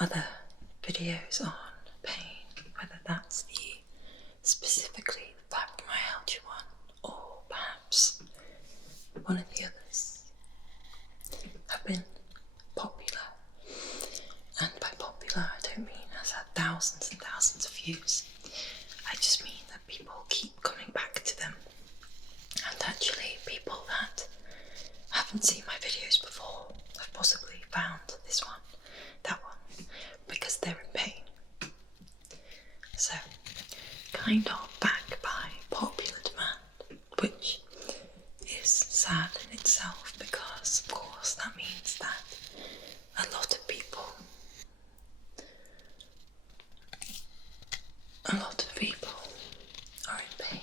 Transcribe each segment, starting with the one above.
other videos on pain, whether that's specifically the fibromyalgia one, or perhaps one of the others, have been popular. And by popular, I don't mean has had thousands and thousands of views. I just mean that people keep coming back to them. And actually, people that haven't seen my videos before have possibly found this one, that one, because they're in pain. So, kind of back by popular demand, which is sad in itself, because of course that means that a lot of people are in pain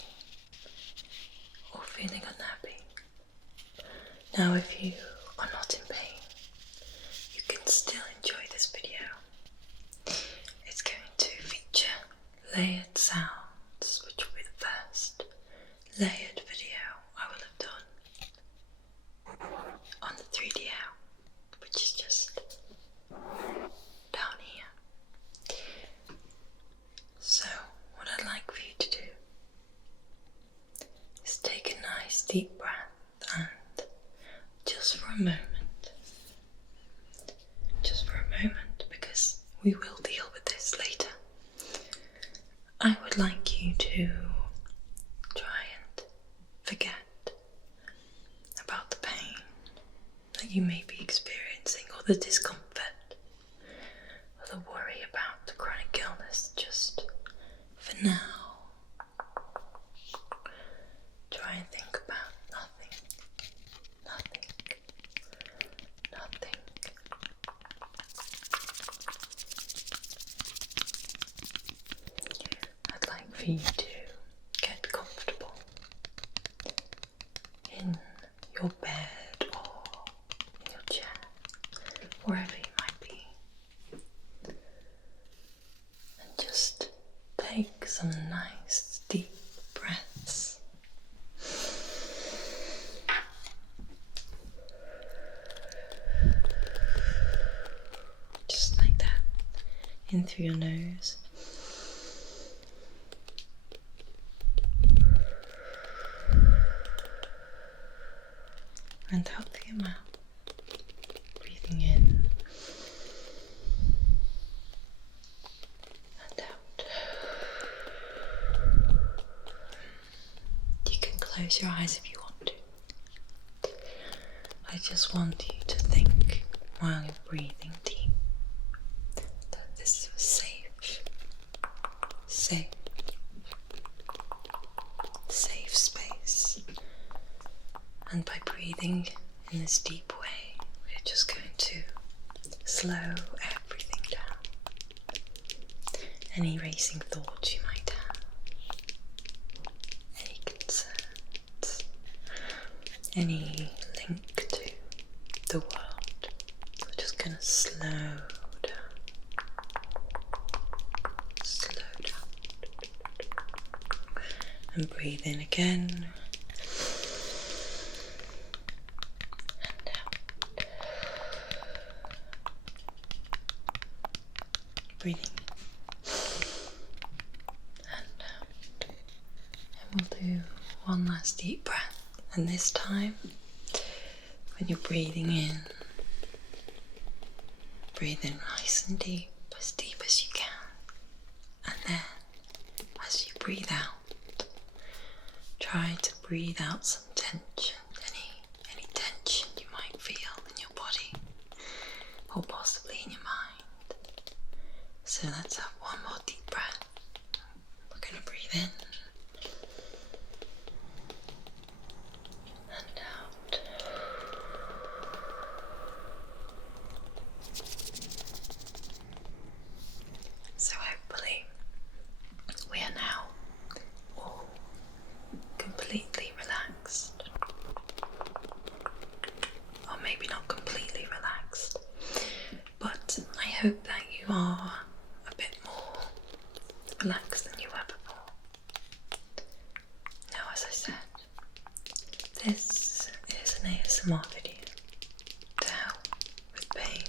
or feeling unhappy. Now, if you are not in pain, you can still enjoy this video. It's going to feature layered sounds, which will be the first layered video I will have done on the 3D out, which is just down here. So, what I'd like for you to do is take a nice deep breath, and just for a moment, because we will deal with this later, I would like you to try and forget about the pain that you may be experiencing, or the discomfort, or the worry about the chronic illness. Just for now, try and think about nothing. I'd like for you to get comfortable in your bed or in your chair, wherever you might be, and just take some nice deep breaths. Just like that, in through your nose. And out through your mouth, breathing in and out. You can close your eyes if you want to. I just want you to think, while you're breathing deep, that this is safe space. And by breathing in this deep way, we're just going to slow everything down. Any racing thoughts you might have, any concerns, any link to the world, we're just going to slow down. And breathe in again. Breathing in and out. And we'll do one last deep breath. And this time, when you're breathing in, breathe in nice and deep as you can. And then, as you breathe out, try to breathe out some tension, any tension you might feel in your body, or possibly in your mind. So let's have one more deep breath. We're going to breathe in and out. So hopefully we are now all completely relaxed. Or maybe not completely relaxed, but I hope that you are relaxed than you were before. Now, as I said, this is an ASMR video to help with pain.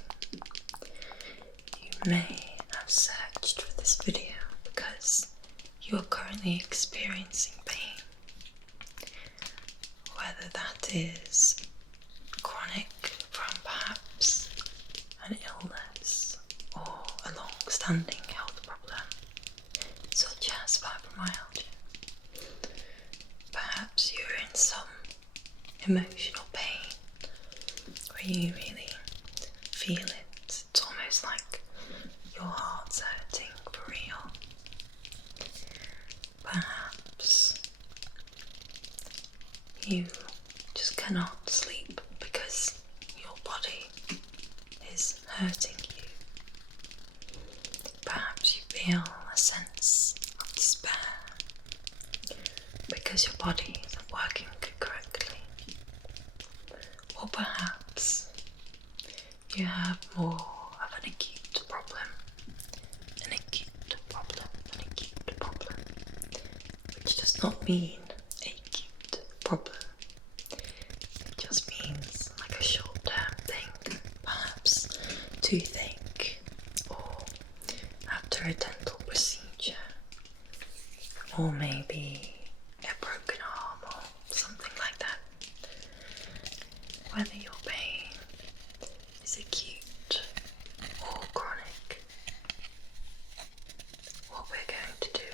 You may have searched for this video because you are currently experiencing pain, whether that is chronic from perhaps an illness or a long-standing health problem such as fibromyalgia. Perhaps you're in some emotional pain where you really feel it. It's almost like your heart's hurting for real. Perhaps you just cannot sleep because your body is hurting you. Perhaps you feel a sense of despair because your body isn't working correctly. Or perhaps you have more of an acute problem, which does not mean acute problem. It just means like a short-term thing, perhaps toothache, or after a dental procedure, or maybe a broken arm or something like that. Whether your pain is acute or chronic, what we're going to do,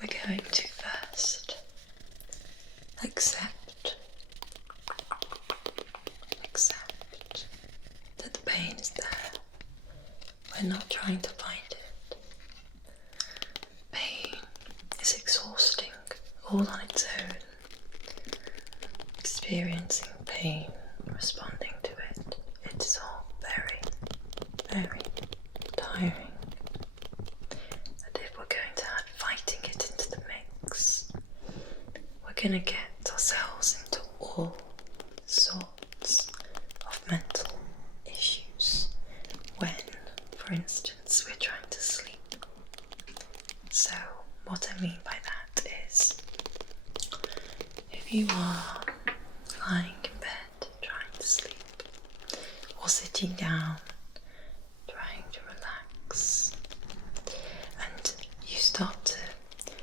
we're going to first accept that the pain is there. We're not trying to fight it. Pain is exhausting all on its own. Experiencing pain, responding to it, it's all very, very tiring. And if we're going to add fighting it into the mix, we're going to get ourselves into all sorts of mental issues when, for instance, we're trying to sleep. So what I mean by that is, if you are lying in bed trying to sleep, or sitting down trying to relax, and you start to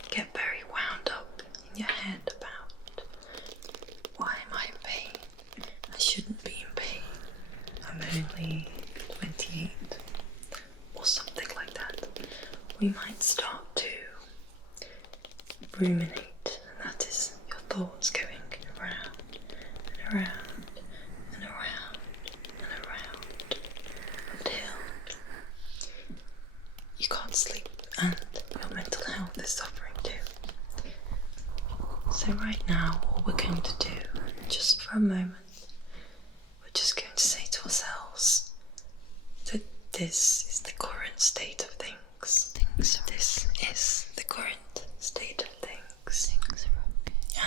get very wound up in your head about, why am I in pain? I shouldn't be in pain. I'm only 28, or something like that. We might start to ruminate, and that is your thoughts going around and around and around and around until you can't sleep and your mental health is suffering too. So right now, what we're going to do, just for a moment, we're just going to say to ourselves that this is the current state of things. This is the current state of things.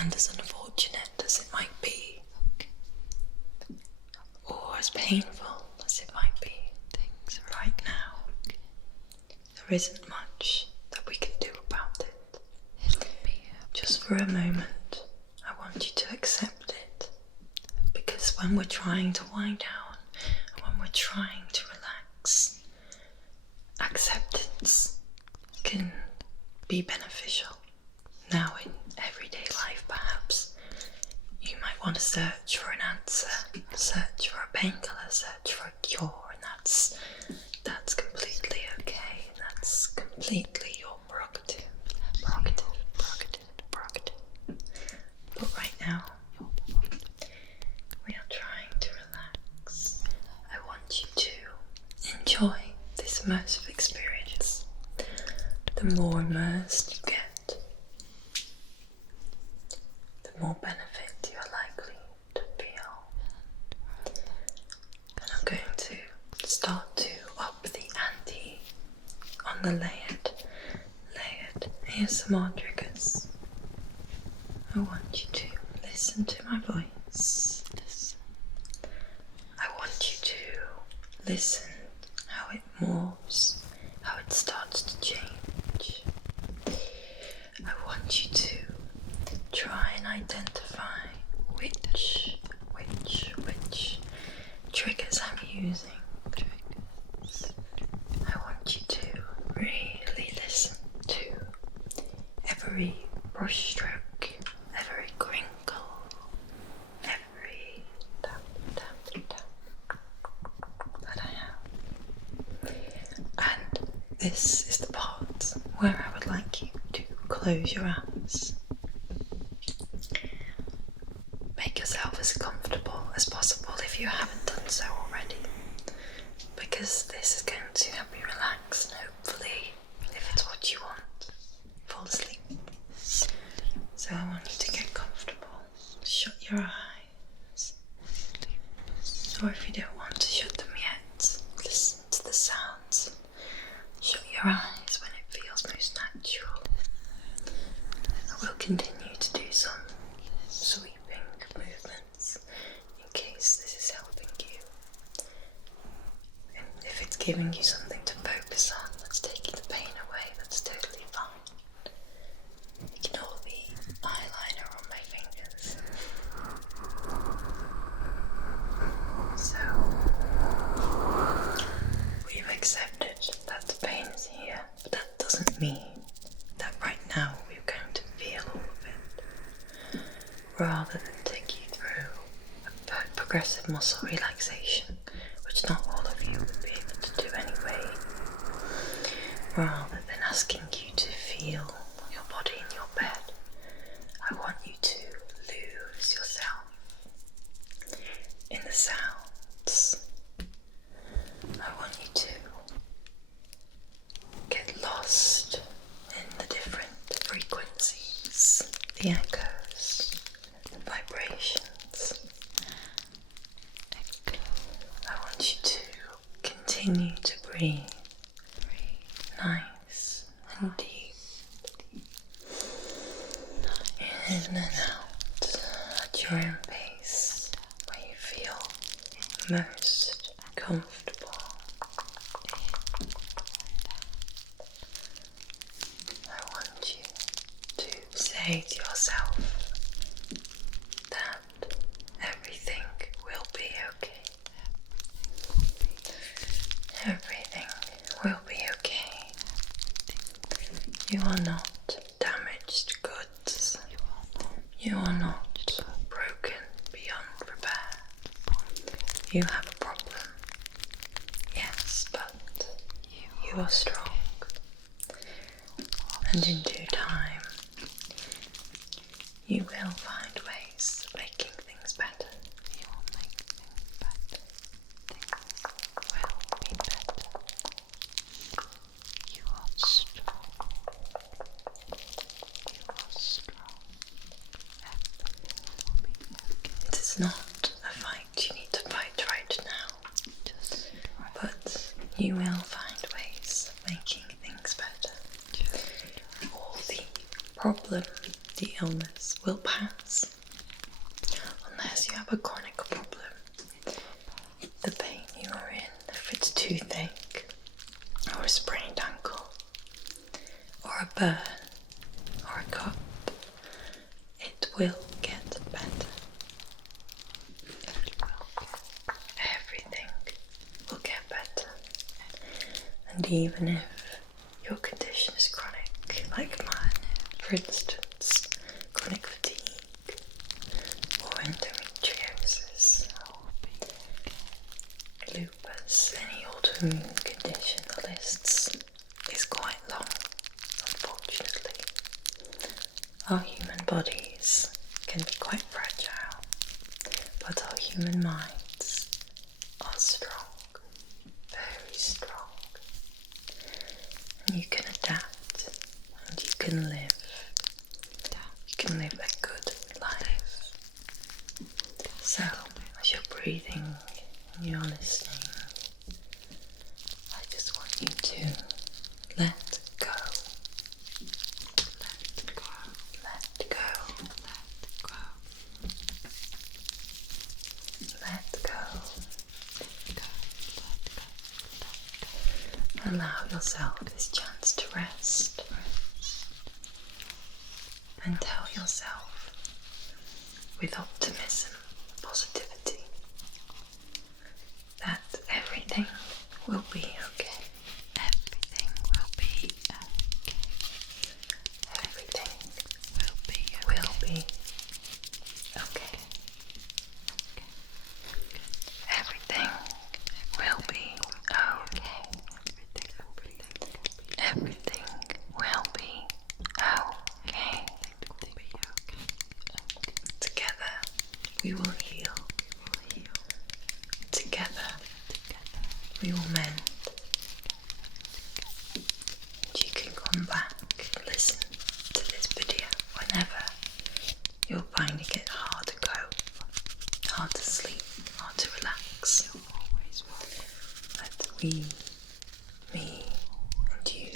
And as unfortunate as it might be, or as painful as it might be, right now, there isn't much that we can do about it. Just for a moment, I want you to accept it, because when we're trying to wind down, and when we're trying to relax, acceptance can be beneficial. Now, in everyday life, perhaps you might want to search for an answer, search for a painkiller, search for a cure, and that's completely okay, and that's completely your prerogative. But right now, we are trying to relax. I want you to enjoy this immersive experience. The more immersed you get, the more benefit you are likely to feel. And I'm going to start to up the ante on the layered ASMR triggers. I want you to listen to my voice. I want you to listen how it morphs, how it starts to change. I want you to try and identify which triggers I'm using. this is the part where I would like you to close your eyes. Make yourself as comfortable as possible if you haven't done so already, because this is going to help you relax and hopefully, if it's what you want, fall asleep. So I want you to get comfortable. Shut your eyes. Or if you don't want to shut them yet, listen to the sounds. Shut your eyes when it feels most natural. I will continue to do some sweeping movements in case this is helping you. And if it's giving you something to focus on that's taking the pain away, that's totally fine. You can all be eyeliner on my fingers. So, we've accepted that the pain is here, but that doesn't mean that right now we're going to feel all of it. Rather than take you through a progressive muscle relaxation, which not all of you would be able to do anyway, rather than asking you to feel your body in your bed, I want you to lose yourself in the sounds. I want you to get lost in the different frequencies, the echoes, the vibrations. I want you to continue to breathe nice and deep. In and out at your own pace, where you feel most comfortable. I want you to say to yourself that everything will be okay. Everything will be okay. You are not damaged goods. You are not broken beyond repair. You have a problem. Yes, but you are strong. And in due time, you will find ways of making things better. You will make things better. Things will be better. You are strong. You are strong. Everything will be okay. It is not a fight you need to fight right now. But you will find ways of making things better. All the problem, the illness will pass. Unless you have a chronic problem. The pain you are in, if it's toothache, or a sprained ankle, or a burn, or a cut, it will get better. Everything will get better. And even if your condition is chronic, like mine, for instance, chronic fatigue, or endometriosis, lupus, any autoimmune condition, the list is quite long, unfortunately. Our human bodies can be quite fragile, but our human minds are strong, very strong. And you can adapt, and you can live. You can live a good life. So, as you're breathing and you're listening, I just want you to let go. Let go. Let go. Let go. Let go. Allow yourself this chance to rest. And tell yourself with optimism, positivity, that everything will be okay. Everything will be okay. Everything will be okay. Everything will be okay. we will mend. And you can come back and listen to this video whenever you're finding it hard to cope, hard to sleep, hard to relax. But we, me, and you,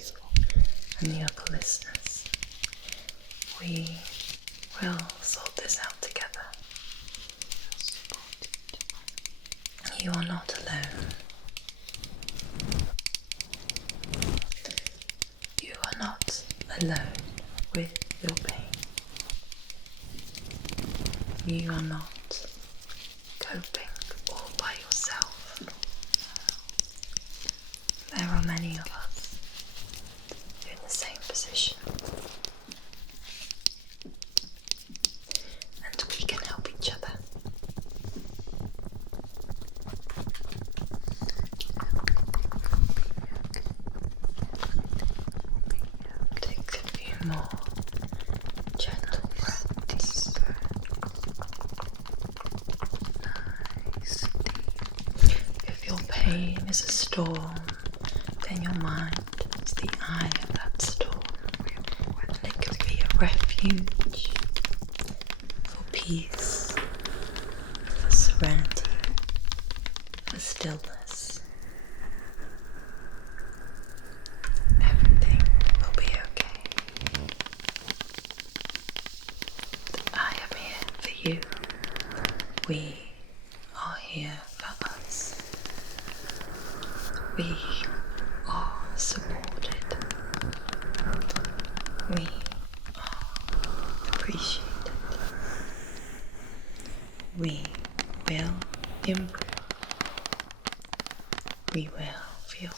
and the other listeners, we will sort this out together. You are not alone. You are not alone with your pain. You are not coping all by yourself. There are many of us in the same position, and we can help each other. Take a few more gentle breaths. If your pain is a storm, then your mind is the eye of that storm, and it can be a refuge for peace, for serenity, for stillness. Everything will be okay. I am here for you. We are here for us. We are supported. We are appreciated. We will improve. We will feel